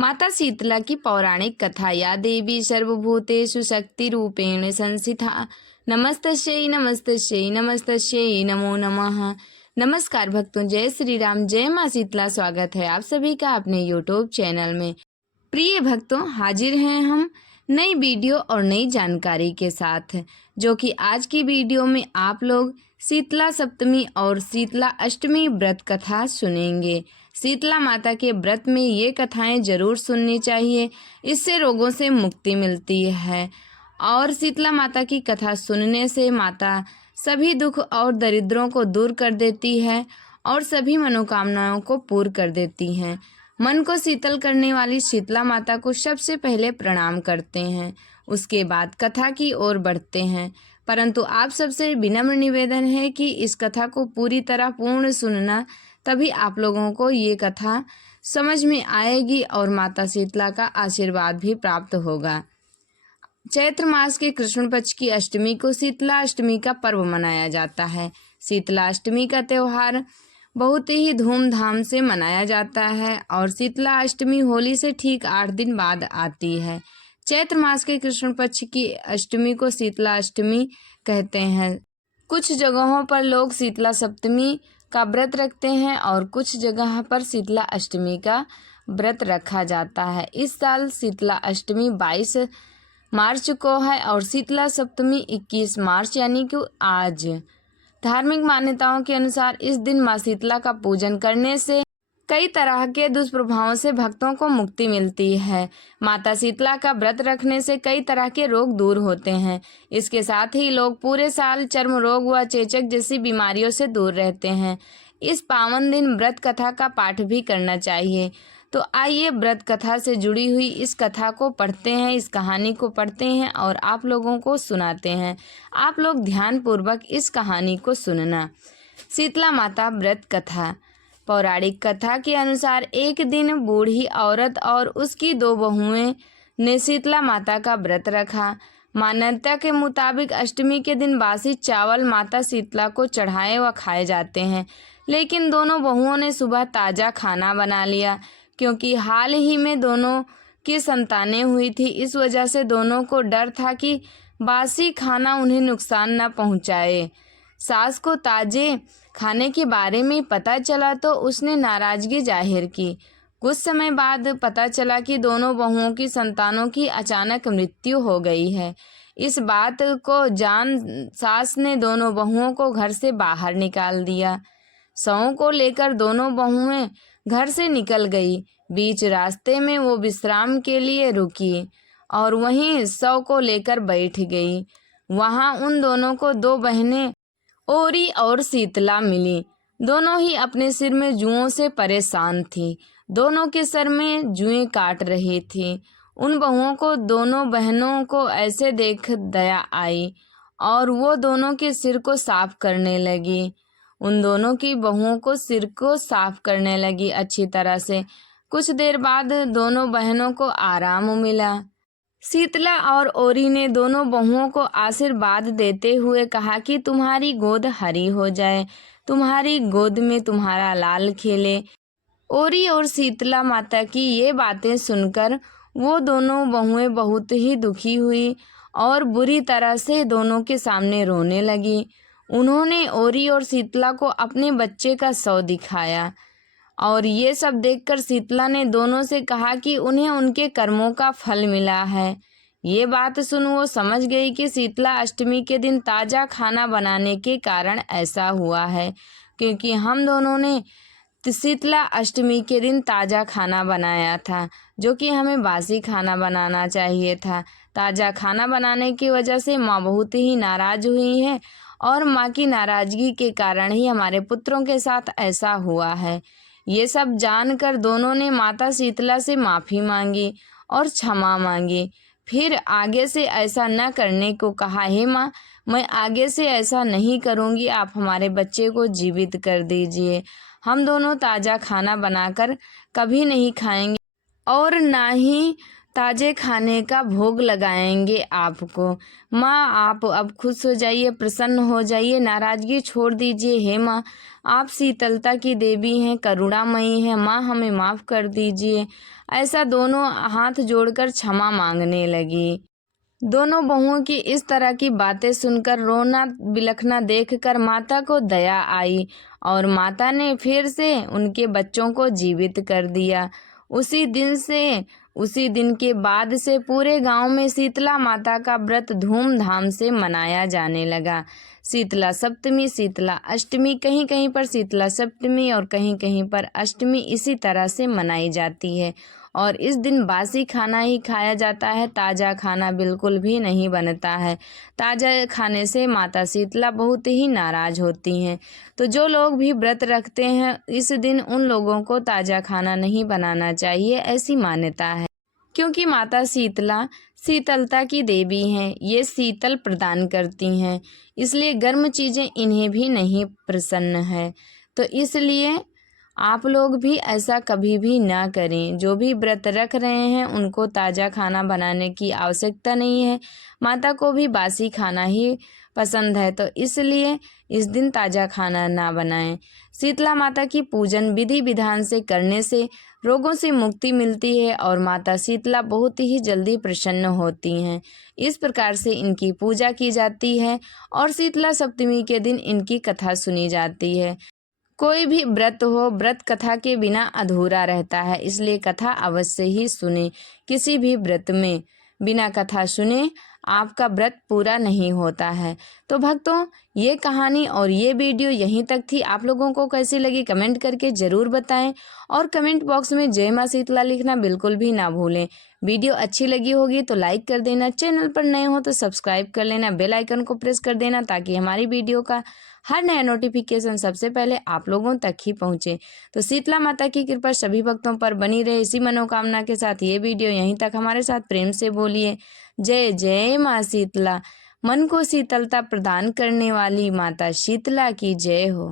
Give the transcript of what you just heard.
माता शीतला की पौराणिक कथा। या देवी सर्वभूतेषु शक्ति रूपेण संस्थिता। नमस्तस्यै नमस्तस्यै नमस्तस्यै नमो नमः। नमस्कार भक्तों, जय श्री राम, जय माँ शीतला। स्वागत है आप सभी का अपने यूट्यूब चैनल में। प्रिय भक्तों, हाजिर हैं हम नई वीडियो और नई जानकारी के साथ, जो कि आज की वीडियो में आप लोग शीतला सप्तमी और शीतला अष्टमी व्रत कथा सुनेंगे। शीतला माता के व्रत में ये कथाएं जरूर सुननी चाहिए, इससे रोगों से मुक्ति मिलती है। और शीतला माता की कथा सुनने से माता सभी दुख और दरिद्रों को दूर कर देती है और सभी मनोकामनाओं को पूर्ण कर देती हैं। मन को शीतल करने वाली शीतला माता को सबसे पहले प्रणाम करते हैं, उसके बाद कथा की ओर बढ़ते हैं। परंतु आप सबसे विनम्र निवेदन है कि इस कथा को पूरी तरह पूर्ण सुनना, तभी आप लोगों को ये कथा समझ में आएगी और माता शीतला का आशीर्वाद भी प्राप्त होगा। चैत्र मास के कृष्ण पक्ष की अष्टमी को शीतला अष्टमी का पर्व मनाया जाता है। शीतला अष्टमी का त्यौहार बहुत ही धूमधाम से मनाया जाता है और शीतला अष्टमी होली से ठीक 8 दिन बाद आती है। चैत्र मास के कृष्ण पक्ष की अष्टमी को शीतला अष्टमी कहते हैं। कुछ जगहों पर लोग शीतला सप्तमी का व्रत रखते हैं और कुछ जगह पर शीतला अष्टमी का व्रत रखा जाता है। इस साल शीतला अष्टमी 22 मार्च को है और शीतला सप्तमी 21 मार्च यानी कि आज। धार्मिक मान्यताओं के अनुसार इस दिन माँ शीतला का पूजन करने से कई तरह के दुष्प्रभावों से भक्तों को मुक्ति मिलती है। माता शीतला का व्रत रखने से कई तरह के रोग दूर होते हैं। इसके साथ ही लोग पूरे साल चर्म रोग व चेचक जैसी बीमारियों से दूर रहते हैं। इस पावन दिन व्रत कथा का पाठ भी करना चाहिए। तो आइए व्रत कथा से जुड़ी हुई इस कथा को पढ़ते हैं, इस कहानी को पढ़ते हैं और आप लोगों को सुनाते हैं। आप लोग ध्यानपूर्वक इस कहानी को सुनना। शीतला माता व्रत कथा। पौराणिक कथा के अनुसार एक दिन बूढ़ी औरत और उसकी 2 बहुएं ने शीतला माता का व्रत रखा। मान्यता के मुताबिक अष्टमी के दिन बासी चावल माता शीतला को चढ़ाए व खाए जाते हैं, लेकिन दोनों बहुओं ने सुबह ताज़ा खाना बना लिया। क्योंकि हाल ही में दोनों की संतानें हुई थी, इस वजह से दोनों को डर था कि बासी खाना उन्हें नुकसान न पहुंचाए। सास को ताजे खाने के बारे में पता चला तो उसने नाराजगी जाहिर की। कुछ समय बाद पता चला कि दोनों बहुओं की संतानों की अचानक मृत्यु हो गई है। इस बात को जान सास ने दोनों बहुओं को घर से बाहर निकाल दिया। शवों को लेकर दोनों बहुएं घर से निकल गई। बीच रास्ते में वो विश्राम के लिए रुकी और वहीं शव को लेकर बैठ गई। वहां उन दोनों को 2 बहनें ओरी और शीतला मिली। दोनों ही अपने सिर में जुओं से परेशान थी। दोनों के सर में जुएं काट रही थी। उन बहुओं को दोनों बहनों को ऐसे देख दया आई और वो दोनों के सिर को साफ करने लगी। उन दोनों की बहुओं को सिर को साफ करने लगी अच्छी तरह से। कुछ देर बाद दोनों बहनों को आराम मिला। शीतला और ओरी ने दोनों बहुओं को आशीर्वाद देते हुए कहा कि तुम्हारी गोद हरी हो जाए, तुम्हारी गोद में तुम्हारा लाल खेले। ओरी और शीतला माता की ये बातें सुनकर वो दोनों बहुएं बहुत ही दुखी हुई और बुरी तरह से दोनों के सामने रोने लगी। उन्होंने ओरी और शीतला को अपने बच्चे का शव दिखाया और ये सब देखकर शीतला ने दोनों से कहा कि उन्हें उनके कर्मों का फल मिला है। ये बात सुन वो समझ गई कि शीतला अष्टमी के दिन ताज़ा खाना बनाने के कारण ऐसा हुआ है, क्योंकि हम दोनों ने शीतला अष्टमी के दिन ताज़ा खाना बनाया था, जो कि हमें बासी खाना बनाना चाहिए था। ताज़ा खाना बनाने की वजह से माँ बहुत ही नाराज़ हुई है और माँ की नाराज़गी के कारण ही हमारे पुत्रों के साथ ऐसा हुआ है। ये सब जानकर दोनों ने माता शीतला से माफ़ी मांगी और क्षमा मांगी। फिर आगे से ऐसा न करने को कहा। हे माँ, मैं आगे से ऐसा नहीं करूँगी, आप हमारे बच्चे को जीवित कर दीजिए। हम दोनों ताज़ा खाना बनाकर कभी नहीं खाएंगे और ना ही ताजे खाने का भोग लगाएंगे आपको। माँ आप अब खुश हो जाइए, प्रसन्न हो जाइए, नाराजगी छोड़ दीजिए। हे माँ, आप शीतलता की देवी हैं, करुणामयी हैं। माँ हमें माफ़ कर दीजिए। ऐसा दोनों हाथ जोड़कर क्षमा मांगने लगी। दोनों बहुओं की इस तरह की बातें सुनकर, रोना बिलखना देखकर माता को दया आई और माता ने फिर से उनके बच्चों को जीवित कर दिया। उसी दिन के बाद से पूरे गांव में शीतला माता का व्रत धूमधाम से मनाया जाने लगा। शीतला सप्तमी, शीतला अष्टमी, कहीं कहीं पर शीतला सप्तमी और कहीं कहीं पर अष्टमी इसी तरह से मनाई जाती है। और इस दिन बासी खाना ही खाया जाता है, ताज़ा खाना बिल्कुल भी नहीं बनता है। ताज़ा खाने से माता शीतला बहुत ही नाराज़ होती हैं। तो जो लोग भी व्रत रखते हैं इस दिन उन लोगों को ताज़ा खाना नहीं बनाना चाहिए, ऐसी मान्यता है। क्योंकि माता शीतला शीतलता की देवी हैं, ये शीतल प्रदान करती हैं, इसलिए गर्म चीज़ें इन्हें भी नहीं प्रसन्न है। तो इसलिए आप लोग भी ऐसा कभी भी ना करें। जो भी व्रत रख रहे हैं उनको ताज़ा खाना बनाने की आवश्यकता नहीं है। माता को भी बासी खाना ही पसंद है, तो इसलिए इस दिन ताज़ा खाना ना बनाएं। शीतला माता की पूजन विधि विधान से करने से रोगों से मुक्ति मिलती है और माता शीतला बहुत ही जल्दी प्रसन्न होती हैं। इस प्रकार से इनकी पूजा की जाती है और शीतला सप्तमी के दिन इनकी कथा सुनी जाती है। कोई भी व्रत हो, व्रत कथा के बिना अधूरा रहता है, इसलिए कथा अवश्य ही सुने। किसी भी व्रत में बिना कथा सुने आपका व्रत पूरा नहीं होता है। तो भक्तों, ये कहानी और ये वीडियो यहीं तक थी। आप लोगों को कैसी लगी कमेंट करके ज़रूर बताएं और कमेंट बॉक्स में जय माँ शीतला लिखना बिल्कुल भी ना भूलें। वीडियो अच्छी लगी होगी तो लाइक कर देना, चैनल पर नए हो तो सब्सक्राइब कर लेना, बेल आइकन को प्रेस कर देना ताकि हमारी वीडियो का हर नया नोटिफिकेशन सबसे पहले आप लोगों तक ही पहुंचे। तो शीतला माता की कृपा सभी भक्तों पर बनी रहे, इसी मनोकामना के साथ ये वीडियो यहीं तक। हमारे साथ प्रेम से बोलिए जय जय माँ शीतला। मन को शीतलता प्रदान करने वाली माता शीतला की जय हो।